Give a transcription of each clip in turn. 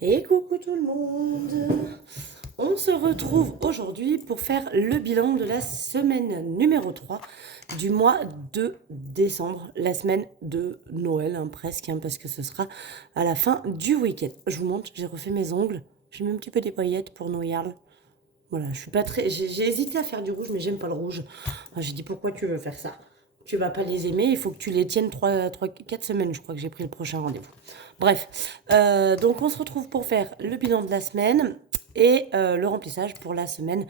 Et coucou tout le monde. On se retrouve aujourd'hui pour faire le bilan de la semaine numéro 3 du mois de décembre, la semaine de Noël, presque, parce que ce sera à la fin du week-end. Je vous montre, j'ai refait mes ongles, j'ai mis un petit peu des paillettes pour Noël. Voilà, je suis pas très. J'ai hésité à faire du rouge, mais j'aime pas le rouge. J'ai dit pourquoi tu veux faire ça? Tu vas pas les aimer, il faut que tu les tiennes 4 semaines. Je crois que j'ai pris le prochain rendez-vous. Bref, donc on se retrouve pour faire le bilan de la semaine et le remplissage pour la semaine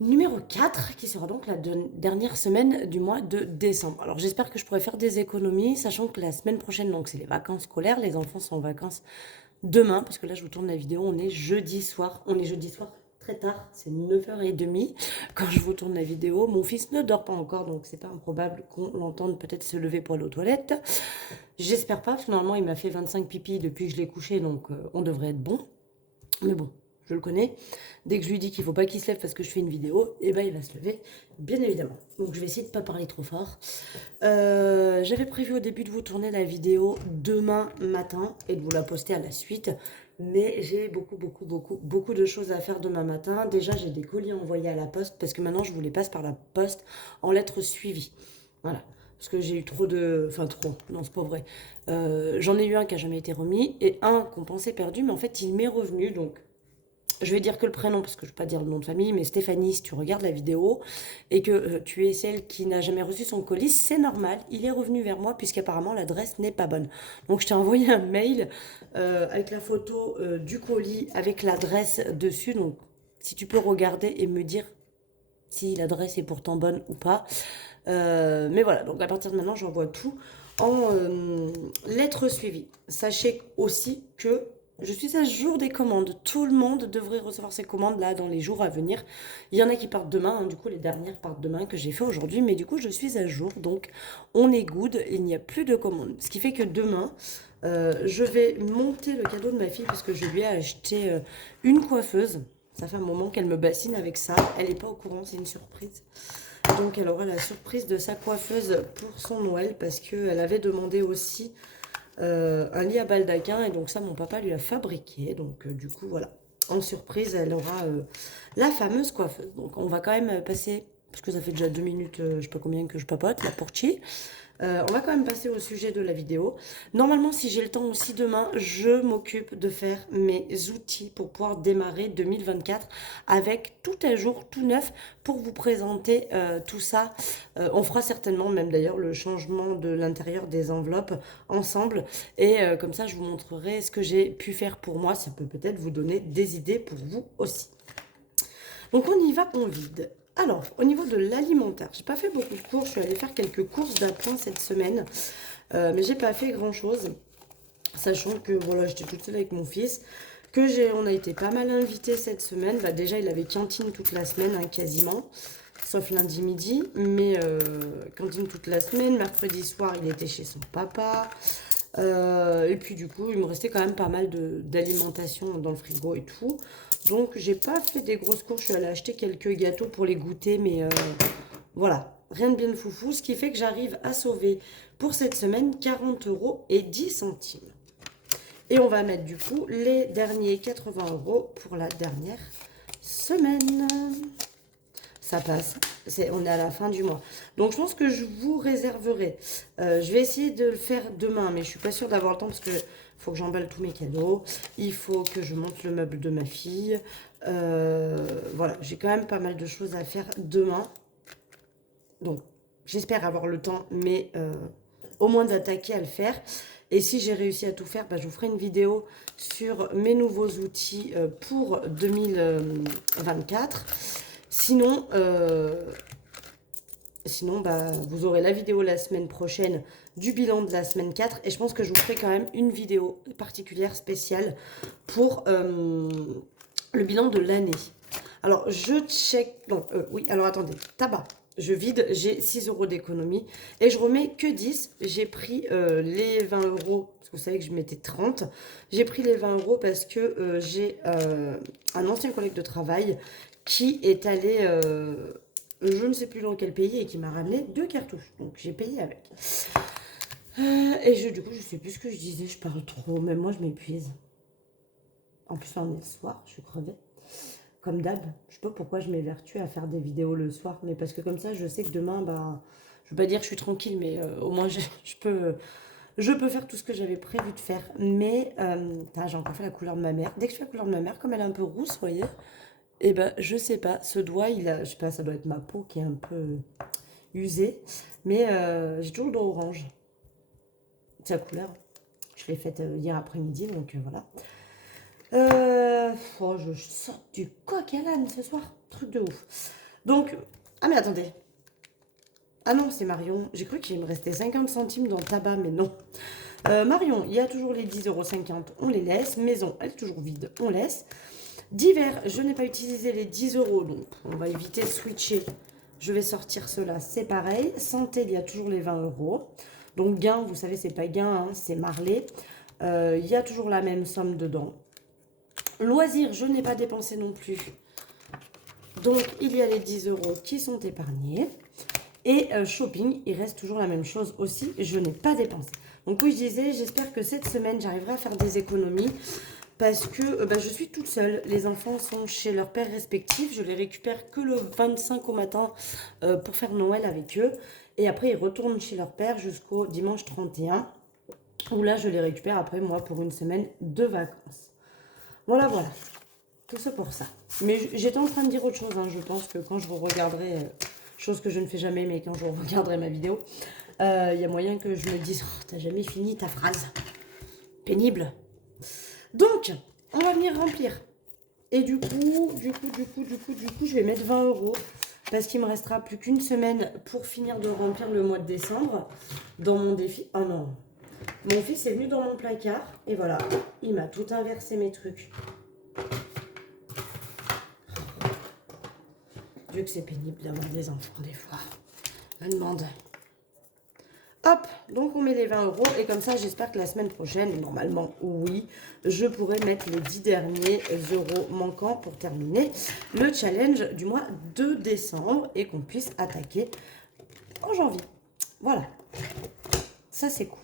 numéro 4, qui sera donc la dernière semaine du mois de décembre. Alors j'espère que je pourrai faire des économies, sachant que la semaine prochaine, donc c'est les vacances scolaires, les enfants sont en vacances demain, parce que là je vous tourne la vidéo, on est jeudi soir, très tard, c'est 9h30 quand je vous tourne la vidéo. Mon fils ne dort pas encore, donc c'est pas improbable qu'on l'entende peut-être se lever pour aller aux toilettes. J'espère pas, parce que normalement il m'a fait 25 pipis depuis que je l'ai couché, donc on devrait être bon. Mais bon, je le connais. Dès que je lui dis qu'il faut pas qu'il se lève parce que je fais une vidéo, eh ben il va se lever, bien évidemment. Donc je vais essayer de pas parler trop fort. J'avais prévu au début de vous tourner la vidéo demain matin et de vous la poster à la suite. Mais j'ai beaucoup de choses à faire demain matin. Déjà, j'ai des colis envoyés à la poste parce que maintenant, je vous les passe par la poste en lettres suivies. Voilà. Parce que j'ai eu trop de... Enfin, trop. Non, c'est pas vrai. J'en ai eu un qui a jamais été remis et un qu'on pensait perdu, mais en fait, il m'est revenu. Donc, je vais dire que le prénom, parce que je ne vais pas dire le nom de famille, mais Stéphanie, si tu regardes la vidéo et que tu es celle qui n'a jamais reçu son colis, c'est normal, il est revenu vers moi puisqu'apparemment l'adresse n'est pas bonne. Donc je t'ai envoyé un mail avec la photo du colis, avec l'adresse dessus. Donc si tu peux regarder et me dire si l'adresse est pourtant bonne ou pas. Mais voilà, donc à partir de maintenant, j'envoie tout en lettres suivies. Sachez aussi que je suis à jour des commandes. Tout le monde devrait recevoir ses commandes là dans les jours à venir. Il y en a qui partent demain, du coup les dernières partent demain que j'ai fait aujourd'hui, mais du coup je suis à jour, donc on est good, il n'y a plus de commandes. Ce qui fait que demain, je vais monter le cadeau de ma fille parce que je lui ai acheté une coiffeuse. Ça fait un moment qu'elle me bassine avec ça. Elle n'est pas au courant, c'est une surprise. Donc elle aura la surprise de sa coiffeuse pour son Noël parce qu'elle avait demandé aussi un lit à baldaquin et donc ça mon papa lui a fabriqué. Donc du coup voilà, en surprise elle aura la fameuse coiffeuse. Donc on va quand même passer, parce que ça fait déjà 2 minutes, je sais pas combien que je papote, la portier. On va quand même passer au sujet de la vidéo. Normalement, si j'ai le temps aussi demain, je m'occupe de faire mes outils pour pouvoir démarrer 2024 avec tout à jour, tout neuf, pour vous présenter tout ça. On fera certainement même d'ailleurs le changement de l'intérieur des enveloppes ensemble. Et comme ça, je vous montrerai ce que j'ai pu faire pour moi. Ça peut peut-être vous donner des idées pour vous aussi. Donc on y va, on vide. Alors, au niveau de l'alimentaire, j'ai pas fait beaucoup de courses. Je suis allée faire quelques courses d'appoint cette semaine, mais j'ai pas fait grand chose, sachant que voilà, j'étais toute seule avec mon fils, on a été pas mal invités cette semaine. Bah, déjà, il avait cantine toute la semaine, quasiment, sauf lundi midi, mais cantine toute la semaine. Mercredi soir, il était chez son papa. Et puis du coup, il me restait quand même pas mal d'alimentation dans le frigo et tout. Donc j'ai pas fait des grosses courses, je suis allée acheter quelques gâteaux pour les goûter, mais voilà, rien de bien foufou. Ce qui fait que j'arrive à sauver pour cette semaine 40 € et 10 centimes. Et on va mettre du coup les derniers 80 € pour la dernière semaine. Ça passe. On est à la fin du mois. Donc je pense que je vous réserverai. Je vais essayer de le faire demain, mais je suis pas sûre d'avoir le temps parce que faut que j'emballe tous mes cadeaux. Il faut que je monte le meuble de ma fille. Voilà, j'ai quand même pas mal de choses à faire demain. Donc j'espère avoir le temps, mais au moins d'attaquer à le faire. Et si j'ai réussi à tout faire, bah, je vous ferai une vidéo sur mes nouveaux outils pour 2024. Sinon, bah, vous aurez la vidéo la semaine prochaine du bilan de la semaine 4. Et je pense que je vous ferai quand même une vidéo particulière, spéciale, pour le bilan de l'année. Alors, je check... Non, oui, alors attendez. Tabac. Je vide, j'ai 6 € d'économie. Et je remets que 10. J'ai pris les 20 €, parce que vous savez que je mettais 30. J'ai pris les 20 € parce que j'ai un ancien collègue de travail qui est allé, je ne sais plus dans quel pays, et qui m'a ramené 2 cartouches. Donc j'ai payé avec. Et du coup, je sais plus ce que je disais, je parle trop, même moi je m'épuise. En plus, là, on est le soir, je suis crevée. Comme d'hab, je sais pas pourquoi je m'évertue à faire des vidéos le soir, mais parce que comme ça, je sais que demain, bah, je veux pas dire que je suis tranquille, mais au moins, je peux faire tout ce que j'avais prévu de faire. Mais, j'ai encore fait la couleur de ma mère. Dès que je fais la couleur de ma mère, comme elle est un peu rousse, vous voyez, et ben, je sais pas, ce doigt, je sais pas, ça doit être ma peau qui est un peu usée, mais j'ai toujours le doigt orange. C'est la couleur. Je l'ai faite hier après-midi, donc voilà. Je sors du coq à l'âne ce soir. Truc de ouf. Donc, ah mais attendez. Ah non, c'est Marion. J'ai cru qu'il me restait 50 centimes dans le tabac, mais non. Marion, il y a toujours les 10,50 €, on les laisse. Maison, elle est toujours vide, on laisse. Divers, je n'ai pas utilisé les 10 €, donc on va éviter de switcher. Je vais sortir cela, c'est pareil. Santé, il y a toujours les 20 €. Donc gain, vous savez, c'est pas gain, hein, c'est Marley. Il y a toujours la même somme dedans. Loisirs, je n'ai pas dépensé non plus. Donc, il y a les 10 € qui sont épargnés. Et shopping, il reste toujours la même chose aussi. Je n'ai pas dépensé. Donc, oui, je disais, j'espère que cette semaine, j'arriverai à faire des économies. Parce que je suis toute seule. Les enfants sont chez leurs pères respectifs. Je les récupère que le 25 au matin pour faire Noël avec eux. Et après, ils retournent chez leur père jusqu'au dimanche 31. Où là, je les récupère après, moi, pour une semaine de vacances. Voilà, voilà. Tout ça pour ça. Mais j'étais en train de dire autre chose. Hein. Je pense que quand je regarderai, chose que je ne fais jamais, mais quand je regarderai ma vidéo, il y a moyen que je me dise, oh, t'as jamais fini ta phrase. Pénible. Donc, on va venir remplir. Et du coup, je vais mettre 20 € parce qu'il me restera plus qu'une semaine pour finir de remplir le mois de décembre dans mon défi. Oh non. Mon fils est venu dans mon placard et voilà, il m'a tout inversé mes trucs. Dieu que c'est pénible d'avoir des enfants des fois. Je demande. Hop, donc on met les 20 € et comme ça j'espère que la semaine prochaine, normalement oui, je pourrai mettre les 10 derniers euros manquants pour terminer le challenge du mois de décembre et qu'on puisse attaquer en janvier. Voilà, ça c'est cool.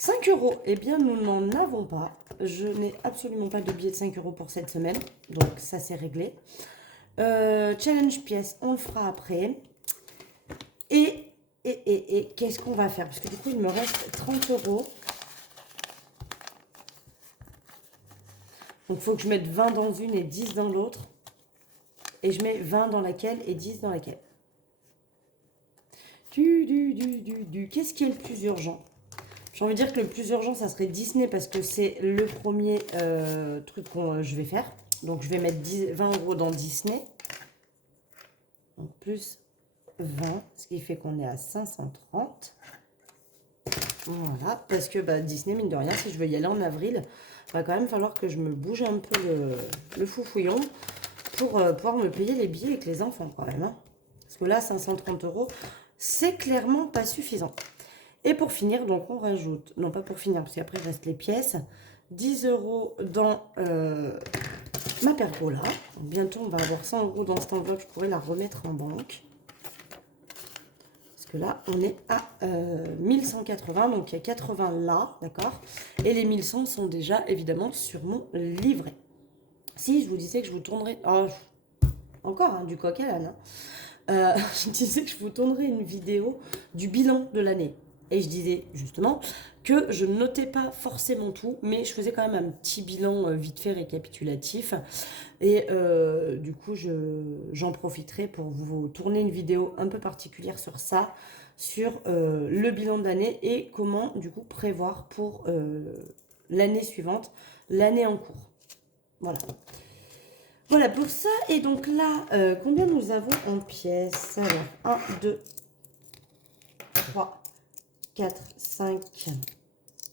5 €, eh bien nous n'en avons pas. Je n'ai absolument pas de billet de 5 € pour cette semaine, donc ça c'est réglé. Challenge pièce, on le fera après. Et qu'est-ce qu'on va faire? Parce que du coup, il me reste 30 €. Donc, il faut que je mette 20 dans une et 10 dans l'autre. Et je mets 20 dans laquelle et 10 dans laquelle. Qu'est-ce qui est le plus urgent? J'ai envie de dire que le plus urgent, ça serait Disney parce que c'est le premier truc que je vais faire. Donc, je vais mettre 20 € dans Disney. Donc, plus 20, ce qui fait qu'on est à 530. Voilà, parce que Disney, mine de rien, si je veux y aller en avril, il va quand même falloir que je me bouge un peu le foufouillon pour pouvoir me payer les billets avec les enfants quand même. Hein. Parce que là, 530 €, c'est clairement pas suffisant. Et pour finir, donc on rajoute, non pas pour finir, parce qu'après il reste les pièces, 10 € dans ma pergola. Donc, bientôt, on va avoir 100 € dans cette enveloppe, je pourrais la remettre en banque. Que là, on est à 1180, donc il y a 80 là, d'accord? Et les 1100 sont déjà, évidemment, sur mon livret. Si, je vous disais que je vous tournerai... Oh, encore, hein, du coq à l'âne. Je disais que je vous tournerai une vidéo du bilan de l'année. Et je disais, justement, que je ne notais pas forcément tout, mais je faisais quand même un petit bilan vite fait récapitulatif. Et du coup, j'en profiterai pour vous tourner une vidéo un peu particulière sur ça, sur le bilan de l'année et comment, du coup, prévoir pour l'année suivante, l'année en cours. Voilà. Voilà pour ça. Et donc là, combien nous avons en pièces? Alors, 1, 2, 3, 4, 5,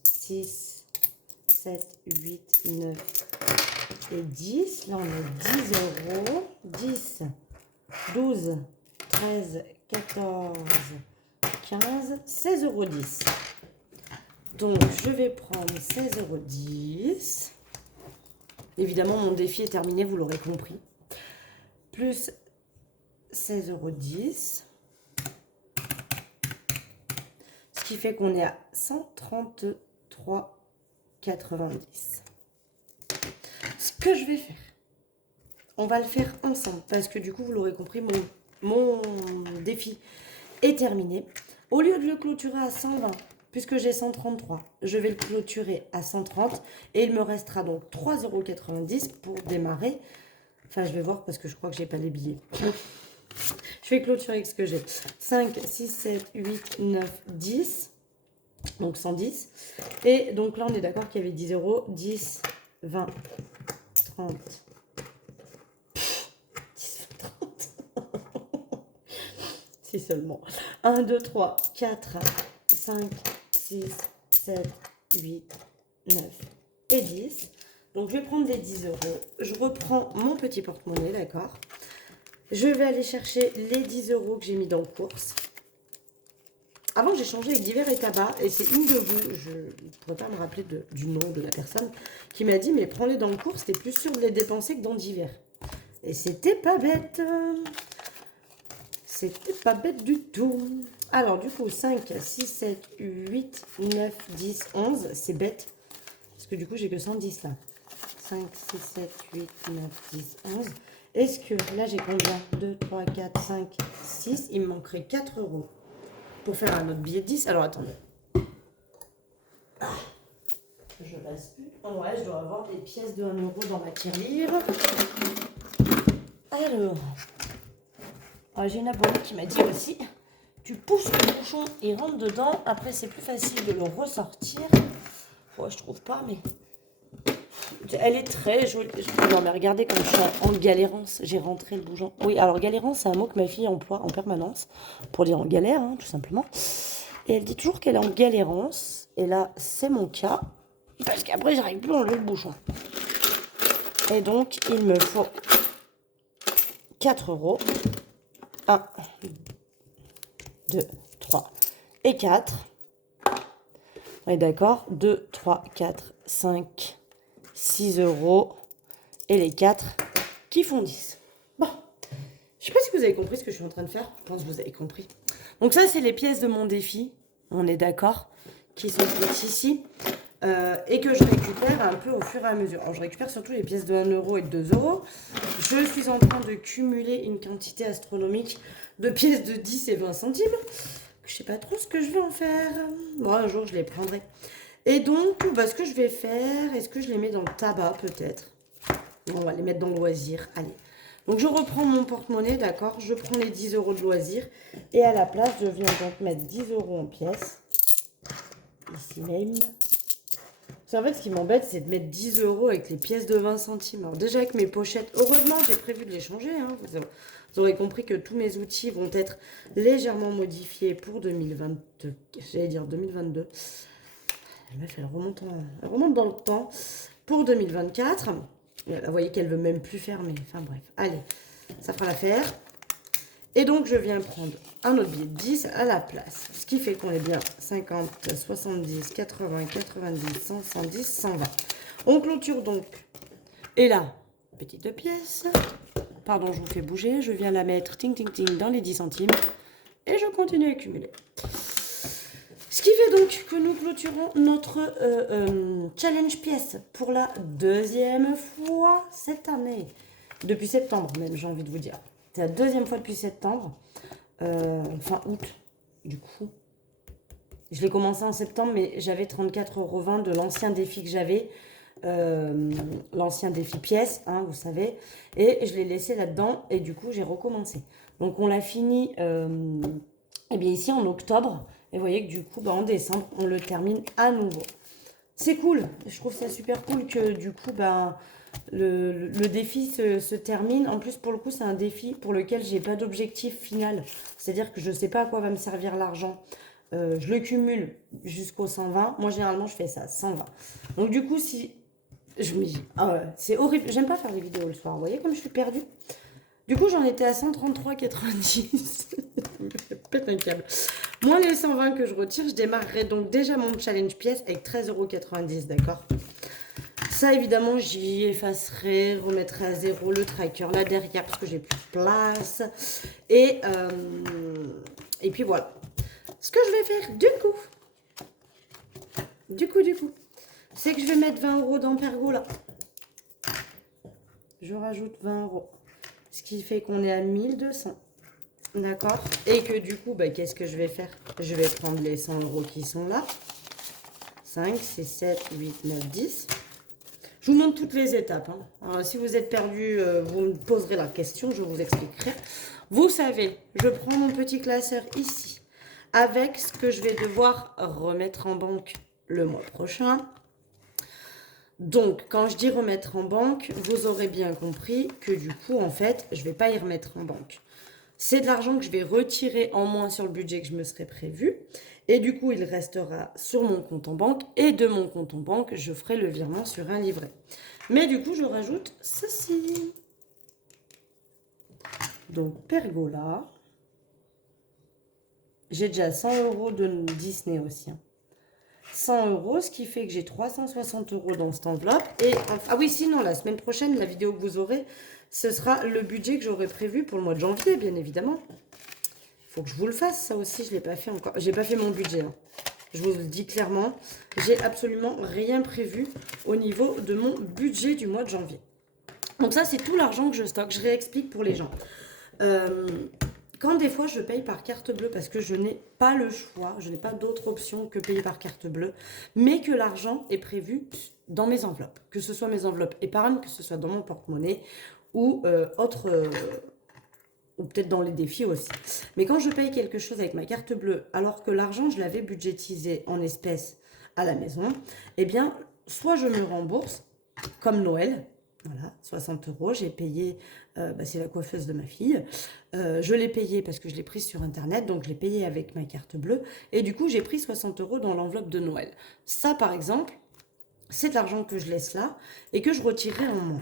6, 7, 8, 9 et 10. Là, on a 10 €. 10, 12, 13, 14, 15, 16,10 €. Donc, je vais prendre 16,10 €. Évidemment, mon défi est terminé, vous l'aurez compris. Plus 16,10 €. Ce qui fait qu'on est à 133,90 €. Ce que je vais faire, on va le faire ensemble parce que du coup, vous l'aurez compris, mon défi est terminé. Au lieu de le clôturer à 120, puisque j'ai 133, je vais le clôturer à 130 et il me restera donc 3,90 € pour démarrer. Enfin, je vais voir parce que je crois que j'ai pas les billets. Je vais clôturer avec ce que j'ai. 5, 6, 7, 8, 9, 10. Donc 110. Et donc là, on est d'accord qu'il y avait 10 €. 10, 20, 30. 10, 30. Si seulement. 1, 2, 3, 4, 5, 6, 7, 8, 9 et 10. Donc, je vais prendre les 10 €. Je reprends mon petit porte-monnaie, d'accord? Je vais aller chercher les 10 € que j'ai mis dans le course. Avant, j'ai changé avec Divers et Tabac. Et c'est une de vous, je ne pourrais pas me rappeler du nom de la personne, qui m'a dit, mais prends-les dans le course, t'es plus sûr de les dépenser que dans Divers. Et c'était pas bête. C'était pas bête du tout. Alors, du coup, 5, 6, 7, 8, 9, 10, 11. C'est bête. Parce que du coup, j'ai que 110 là. 5, 6, 7, 8, 9, 10, 11. Est-ce que là, j'ai combien? 2, 3, 4, 5, 6. Il me manquerait 4 € pour faire un autre billet de 10. Alors, attendez. Je reste plus. Oh, ouais, je dois avoir des pièces de 1 € dans ma tirelire. Alors, j'ai une abonnée qui m'a dit aussi, tu pousses le bouchon et rentre dedans. Après, c'est plus facile de le ressortir. Ouais, je trouve pas, mais... Elle est très jolie. Non, mais regardez comme je suis en galérance. J'ai rentré le bouchon. Oui, alors galérance, c'est un mot que ma fille emploie en permanence pour dire en galère, hein, tout simplement. Et elle dit toujours qu'elle est en galérance. Et là, c'est mon cas. Parce qu'après, j'arrive plus à enlever le bouchon. Et donc, il me faut 4 €. 1, 2, 3 et 4. On est d'accord? 2, 3, 4, 5, 6 € et les 4 qui font 10. Bon, je sais pas si vous avez compris ce que je suis en train de faire. Je pense que vous avez compris. Donc ça, c'est les pièces de mon défi. On est d'accord? Qui sont faites ici. Et que je récupère un peu au fur et à mesure. Alors, je récupère surtout les pièces de 1 € et de 2 €. Je suis en train de cumuler une quantité astronomique de pièces de 10 et 20 centimes. Je sais pas trop ce que je vais en faire. Bon, un jour, je les prendrai. Et donc, bah, ce que je vais faire, est-ce que je les mets dans le tabac, peut-être? On va les mettre dans le loisir. Allez. Donc, je reprends mon porte-monnaie, d'accord? Je prends les 10 € de loisir. Et à la place, je viens donc mettre 10 € en pièces. Ici même. En fait, ce qui m'embête, c'est de mettre 10 € avec les pièces de 20 centimes. Alors déjà avec mes pochettes, heureusement, j'ai prévu de les changer. Hein. Vous aurez compris que tous mes outils vont être légèrement modifiés pour 2022. J'allais dire 2022. La meuf, elle remonte dans le temps. Pour 2024. Là, vous voyez qu'elle veut même plus faire, mais enfin bref. Allez, ça fera l'affaire. Et donc, je viens prendre un autre billet de 10 à la place. Ce qui fait qu'on est bien 50, 70, 80, 90, 100, 110, 120. On clôture donc. Et là, petite pièce. Pardon, je vous fais bouger. Je viens la mettre ting, ting, ting dans les 10 centimes. Et je continue à accumuler. Ce qui fait donc que nous clôturons notre challenge pièce pour la deuxième fois cette année. Depuis septembre même, j'ai envie de vous dire. C'est la deuxième fois depuis septembre, fin août, du coup. Je l'ai commencé en septembre, mais j'avais 34,20 € de l'ancien défi que j'avais, l'ancien défi pièce, hein, vous savez. Et je l'ai laissé là-dedans, et du coup, j'ai recommencé. Donc, on l'a fini, eh bien, ici, en octobre. Et vous voyez que du coup, bah, en décembre, on le termine à nouveau. C'est cool, je trouve ça super cool que du coup, bah... Le défi se termine. En plus, pour le coup, c'est un défi pour lequel j'ai pas d'objectif final. C'est-à-dire que je sais pas à quoi va me servir l'argent. Je le cumule jusqu'au 120. Moi, généralement, je fais ça, 120. Donc, du coup, si... Je me dis, ah ouais, c'est horrible. J'aime pas faire des vidéos le soir. Vous voyez comme je suis perdue? Du coup, j'en étais à 133,90. Je pète un câble. Moins les 120 que je retire, je démarrerai donc déjà mon challenge pièce avec 13,90 €, d'accord? Ça, évidemment, j'y effacerai, remettrai à zéro le tracker là derrière parce que j'ai plus de place. Et puis voilà. Ce que je vais faire, du coup, c'est que je vais mettre 20 € dans Pergola. je rajoute 20 €. Ce qui fait qu'on est à 1200. D'accord? Et que du coup, bah, qu'est-ce que je vais faire? Je vais prendre les 100 € qui sont là. 5, 6, 7, 8, 9, 10. Je vous montre toutes les étapes. Hein. Alors, si vous êtes perdu, vous me poserez la question, je vous expliquerai. Vous savez, je prends mon petit classeur ici, avec ce que je vais devoir remettre en banque le mois prochain. Donc, quand je dis remettre en banque, vous aurez bien compris que du coup, en fait, je ne vais pas y remettre en banque. C'est de l'argent que je vais retirer en moins sur le budget que je me serais prévu. Et du coup, il restera sur mon compte en banque. Et de mon compte en banque, je ferai le virement sur un livret. Mais du coup, je rajoute ceci. Donc, Pergola. J'ai déjà 100 € de Disney aussi. 100 €, ce qui fait que j'ai 360 € dans cette enveloppe. Et ah oui, sinon, la semaine prochaine, la vidéo que vous aurez, ce sera le budget que j'aurais prévu pour le mois de janvier, bien évidemment. Il faut que je vous le fasse, ça aussi, je ne l'ai pas fait encore. J'ai pas fait mon budget, hein. Je vous le dis clairement. J'ai absolument rien prévu au niveau de mon budget du mois de janvier. Donc ça, c'est tout l'argent que je stocke. Je réexplique pour les gens. Quand des fois je paye par carte bleue parce que je n'ai pas le choix, je n'ai pas d'autre option que payer par carte bleue, mais que l'argent est prévu dans mes enveloppes, que ce soit mes enveloppes épargne, que ce soit dans mon porte-monnaie ou ou peut-être dans les défis aussi. Mais quand je paye quelque chose avec ma carte bleue, alors que l'argent je l'avais budgétisé en espèces à la maison, eh bien, soit je me rembourse, comme Noël. Voilà, 60 €, j'ai payé, c'est la coiffeuse de ma fille. Je l'ai payé parce que je l'ai prise sur Internet, donc je l'ai payé avec ma carte bleue. Et du coup, j'ai pris 60 € dans l'enveloppe de Noël. Ça, par exemple, c'est de l'argent que je laisse là et que je retirerai en moins.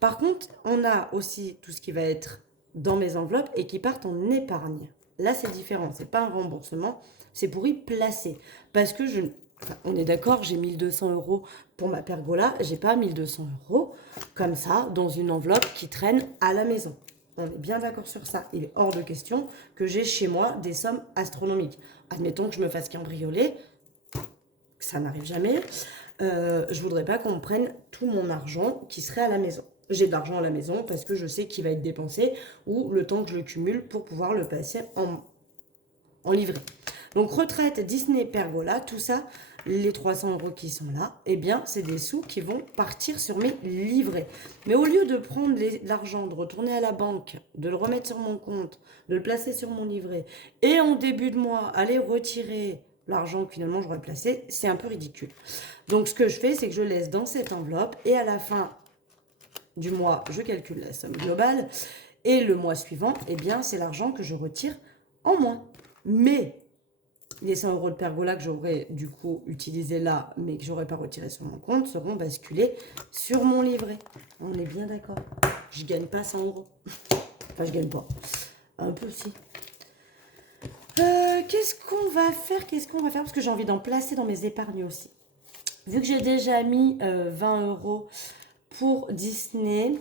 Par contre, on a aussi tout ce qui va être dans mes enveloppes et qui partent en épargne. Là, c'est différent. C'est pas un remboursement, c'est pour y placer. Parce que on est d'accord, j'ai 1200 € pour ma pergola, j'ai pas 1200 € comme ça dans une enveloppe qui traîne à la maison. On est bien d'accord sur ça. Il est hors de question que j'ai chez moi des sommes astronomiques. Admettons que je me fasse cambrioler, ça n'arrive jamais. Je voudrais pas qu'on prenne tout mon argent qui serait à la maison. J'ai de l'argent à la maison parce que je sais qu'il va être dépensé ou le temps que je le cumule pour pouvoir le passer en livret. Donc retraite, Disney, pergola, tout ça, les 300 € qui sont là, eh bien c'est des sous qui vont partir sur mes livrets. Mais au lieu de prendre l'argent, de retourner à la banque, de le remettre sur mon compte, de le placer sur mon livret, et en début de mois, aller retirer l'argent que finalement j'aurais placé, c'est un peu ridicule. Donc ce que je fais, c'est que je laisse dans cette enveloppe, et à la fin du mois, je calcule la somme globale, et le mois suivant, eh bien c'est l'argent que je retire en moins. Mais les 100 € de pergola que j'aurais du coup utilisé là, mais que j'aurais pas retiré sur mon compte, seront basculés sur mon livret. On est bien d'accord. Je gagne pas 100 €. Enfin, je gagne pas. Un peu si. Qu'est-ce qu'on va faire? Parce que j'ai envie d'en placer dans mes épargnes aussi. Vu que j'ai déjà mis 20 € pour Disney,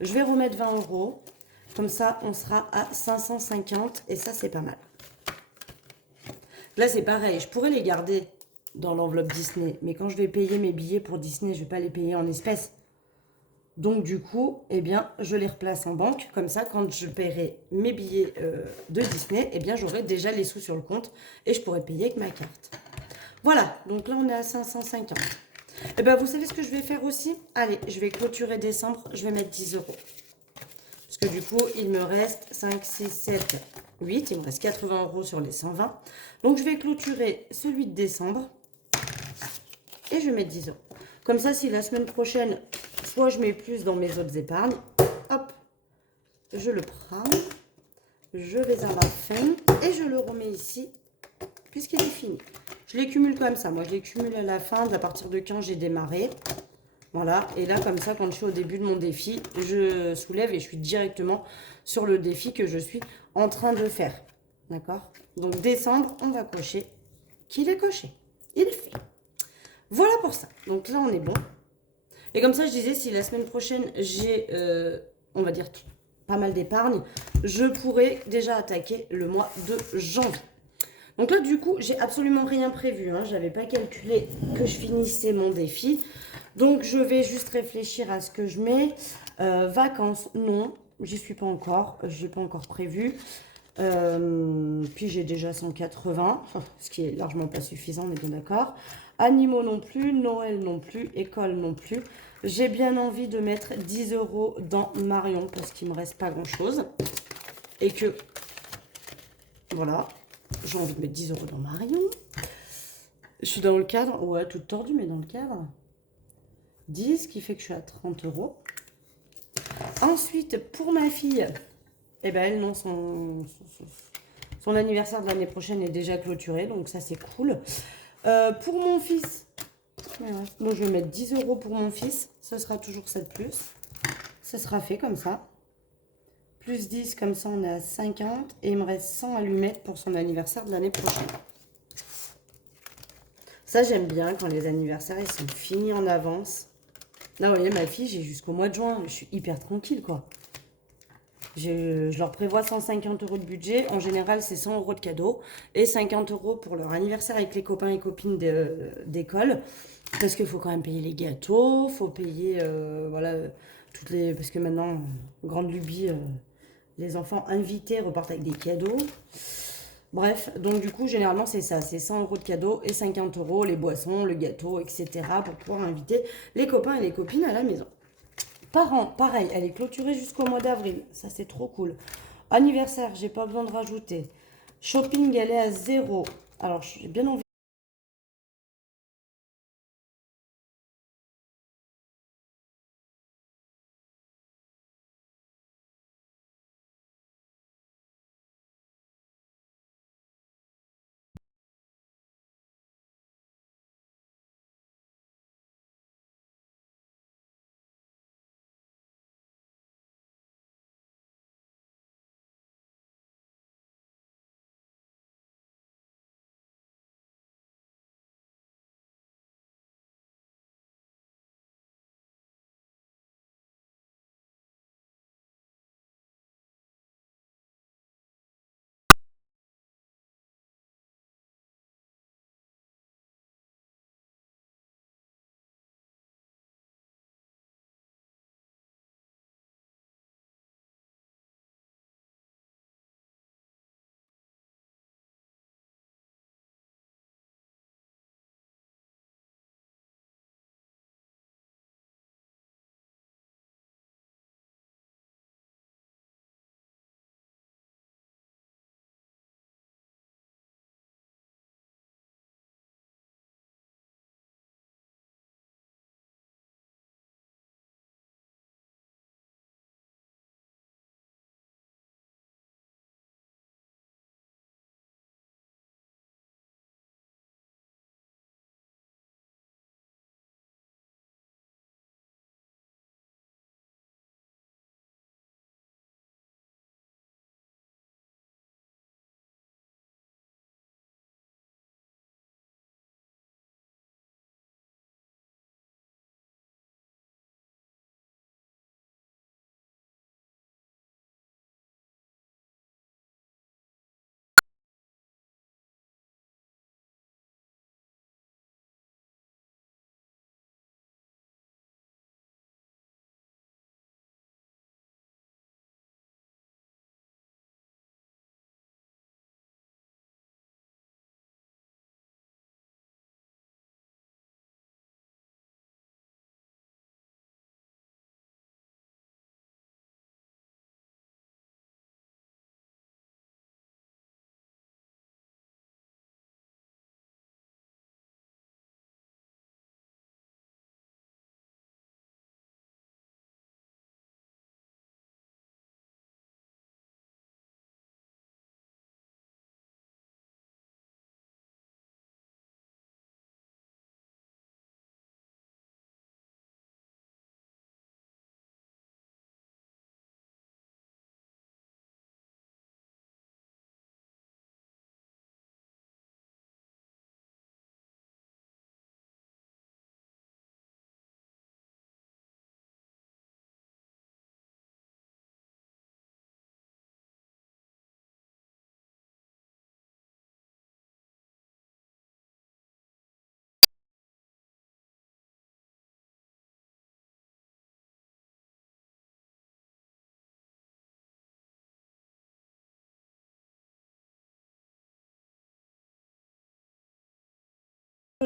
je vais remettre 20 €. Comme ça, on sera à 550 et ça, c'est pas mal. Là, c'est pareil. Je pourrais les garder dans l'enveloppe Disney. Mais quand je vais payer mes billets pour Disney, je ne vais pas les payer en espèces. Donc, du coup, eh bien, je les replace en banque. Comme ça, quand je paierai mes billets de Disney, eh bien, j'aurai déjà les sous sur le compte et je pourrai payer avec ma carte. Voilà. Donc là, on est à 550. Eh bien, vous savez ce que je vais faire aussi? Allez, je vais clôturer décembre. Je vais mettre 10 €. Parce que du coup, il me reste 5, 6, 7, 8. Il me reste 80 € sur les 120. Donc, je vais clôturer celui de décembre. Et je vais mettre 10 €. Comme ça, si la semaine prochaine, soit je mets plus dans mes autres épargnes, hop, je le prends. Je vais à la fin et je le remets ici, puisqu'il est fini. Je les cumule comme ça. Moi, je les cumule à la fin. À partir de quand j'ai démarré. Voilà, et là, comme ça, quand je suis au début de mon défi, je soulève et je suis directement sur le défi que je suis en train de faire. D'accord? Donc, décembre, on va cocher qu'il est coché. Il est fait. Voilà pour ça. Donc là, on est bon. Et comme ça, je disais, si la semaine prochaine, j'ai, on va dire, pas mal d'épargne, je pourrais déjà attaquer le mois de janvier. Donc là, du coup, j'ai absolument rien prévu. Hein. Je n'avais pas calculé que je finissais mon défi. Donc je vais juste réfléchir à ce que je mets. Vacances, non, j'y suis pas encore, je n'ai pas encore prévu. Puis j'ai déjà 180, ce qui est largement pas suffisant, on est bien d'accord. Animaux non plus, Noël non plus, école non plus. J'ai bien envie de mettre 10 euros dans Marion parce qu'il me reste pas grand chose. Et que, voilà, j'ai envie de mettre 10 euros dans Marion. Je suis dans le cadre, ouais, toute tordue, mais dans le cadre. 10, ce qui fait que je suis à 30 euros. Ensuite, pour ma fille, eh ben elle, non, son anniversaire de l'année prochaine est déjà clôturé, donc ça c'est cool. Pour mon fils, ouais, donc je vais mettre 10 euros pour mon fils, ce sera toujours 7 plus. Ça sera fait comme ça. Plus 10, comme ça on est à 50. Et il me reste 100 à lui mettre pour son anniversaire de l'année prochaine. Ça j'aime bien quand les anniversaires ils sont finis en avance. Là vous voyez ma fille, j'ai jusqu'au mois de juin, je suis hyper tranquille quoi. Je leur prévois 150 euros de budget. En général, c'est 100 euros de cadeau et 50 euros pour leur anniversaire avec les copains et copines d'école. Parce qu'il faut quand même payer les gâteaux, faut payer, voilà, toutes les. Parce que maintenant, grande lubie, les enfants invités repartent avec des cadeaux. Bref, donc du coup, généralement, c'est ça. C'est 100 euros de cadeaux et 50 euros les boissons, le gâteau, etc. pour pouvoir inviter les copains et les copines à la maison. Parents, pareil, elle est clôturée jusqu'au mois d'avril. Ça, c'est trop cool. Anniversaire, j'ai pas besoin de rajouter. Shopping, elle est à 0. Alors, j'ai bien envie.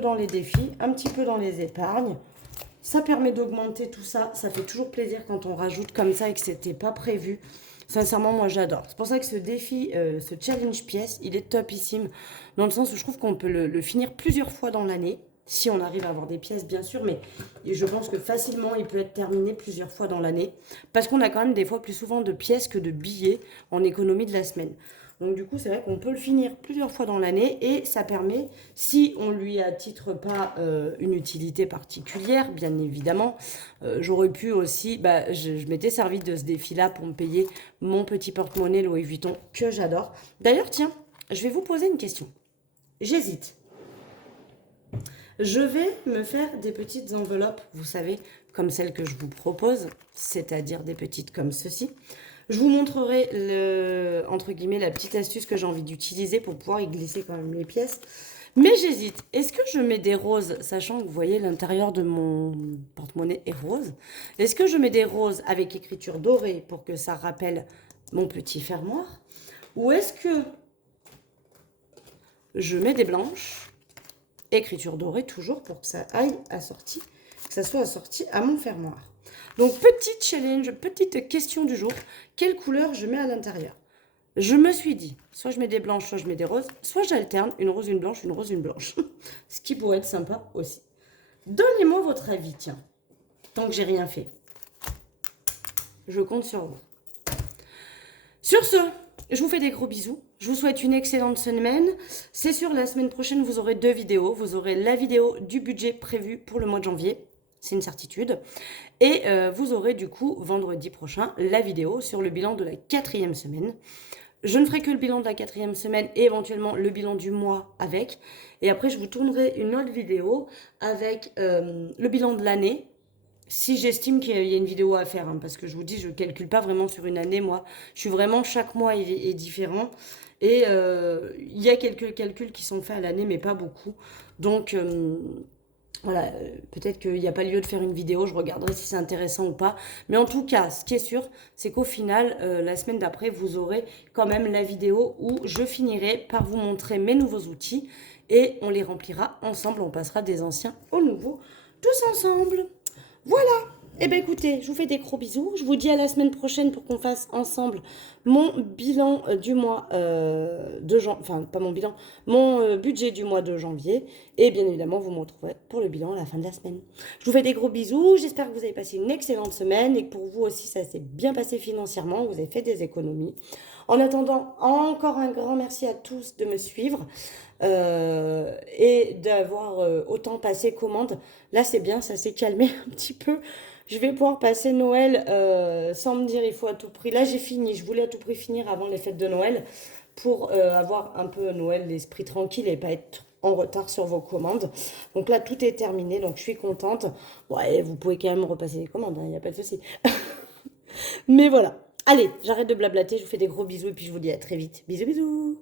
Dans les défis, un petit peu dans les épargnes. Ça permet d'augmenter tout ça. Ça fait toujours plaisir quand on rajoute comme ça et que c'était pas prévu. Sincèrement, moi j'adore. C'est pour ça que ce défi, ce challenge pièce, il est topissime. Dans le sens où je trouve qu'on peut le finir plusieurs fois dans l'année. Si on arrive à avoir des pièces, bien sûr. Mais je pense que facilement, il peut être terminé plusieurs fois dans l'année. Parce qu'on a quand même des fois plus souvent de pièces que de billets en économie de la semaine. Donc du coup, c'est vrai qu'on peut le finir plusieurs fois dans l'année et ça permet, si on lui attitre pas une utilité particulière, bien évidemment, j'aurais pu aussi, je m'étais servi de ce défi-là pour me payer mon petit porte-monnaie Louis Vuitton que j'adore. D'ailleurs, tiens, je vais vous poser une question. J'hésite. Je vais me faire des petites enveloppes, vous savez, comme celles que je vous propose, c'est-à-dire des petites comme ceci. Je vous montrerai, entre guillemets, la petite astuce que j'ai envie d'utiliser pour pouvoir y glisser quand même les pièces. Mais j'hésite. Est-ce que je mets des roses, sachant que vous voyez l'intérieur de mon porte-monnaie est rose. Est-ce que je mets des roses avec écriture dorée pour que ça rappelle mon petit fermoir? Ou est-ce que je mets des blanches, écriture dorée toujours pour que ça aille assorti, que ça soit assorti à mon fermoir? Donc, petit challenge, petite question du jour. Quelle couleur je mets à l'intérieur? Je me suis dit, soit je mets des blanches, soit je mets des roses, soit j'alterne une rose, une blanche, une rose, une blanche. Ce qui pourrait être sympa aussi. Donnez-moi votre avis, tiens. Tant que j'ai rien fait. Je compte sur vous. Sur ce, je vous fais des gros bisous. Je vous souhaite une excellente semaine. C'est sûr, la semaine prochaine, vous aurez 2 vidéos. Vous aurez la vidéo du budget prévu pour le mois de janvier. C'est une certitude. Et vous aurez du coup, vendredi prochain, la vidéo sur le bilan de la 4e semaine. Je ne ferai que le bilan de la 4e semaine et éventuellement le bilan du mois avec. Et après, je vous tournerai une autre vidéo avec le bilan de l'année. Si j'estime qu'il y a une vidéo à faire, hein, parce que je vous dis, je ne calcule pas vraiment sur une année, moi. Je suis vraiment, chaque mois est différent. Et il y a quelques calculs qui sont faits à l'année, mais pas beaucoup. Donc, voilà, peut-être qu'il n'y a pas lieu de faire une vidéo, je regarderai si c'est intéressant ou pas. Mais en tout cas, ce qui est sûr, c'est qu'au final, la semaine d'après, vous aurez quand même la vidéo où je finirai par vous montrer mes nouveaux outils et on les remplira ensemble, on passera des anciens aux nouveaux, tous ensemble. Voilà. Eh bien écoutez, je vous fais des gros bisous. Je vous dis à la semaine prochaine pour qu'on fasse ensemble mon bilan du mois de janvier. Enfin, pas mon bilan, mon budget du mois de janvier. Et bien évidemment, vous me retrouverez pour le bilan à la fin de la semaine. Je vous fais des gros bisous. J'espère que vous avez passé une excellente semaine et que pour vous aussi, ça s'est bien passé financièrement. Vous avez fait des économies. En attendant, encore un grand merci à tous de me suivre et d'avoir autant passé commande. Là, c'est bien, ça s'est calmé un petit peu. Je vais pouvoir passer Noël sans me dire il faut à tout prix. Là, j'ai fini. Je voulais à tout prix finir avant les fêtes de Noël pour avoir un peu Noël, l'esprit tranquille et pas être en retard sur vos commandes. Donc là, tout est terminé. Donc, je suis contente. Ouais, vous pouvez quand même repasser les commandes, il n'y a pas de souci. Mais voilà. Allez, j'arrête de blablater. Je vous fais des gros bisous et puis je vous dis à très vite. Bisous, bisous.